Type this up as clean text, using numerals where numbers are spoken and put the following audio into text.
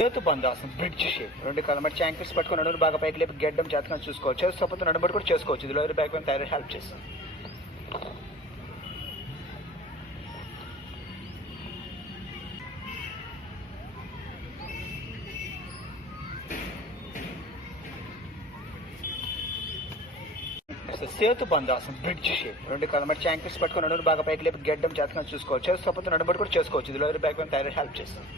చేతు బంధాసం bridge shape రెండు కాలం మట్టి యాంకిల్స్ పట్టుకుని నడుము బాగా పైకి లేపి గెడ్డం జాతకం చూసుకోవచ్చు. సపోజ్ నడుబడి కూడా చేసుకోవచ్చు. ఇది lower back pain thyroid help చేస్తుంది. సేతు బంధాసం బ్రిడ్జ్ షేప్ రెండు కాలం మట్టి యాంకిల్స్ పట్టుకుని నడుము బాగా పైకి లేపి గెడ్డం జాతకం చూసుకోవచ్చు. సపోజ్ నడుబడి కూడా చేసుకోవచ్చు. ఇది lower back pain thyroid help చేస్తుంది.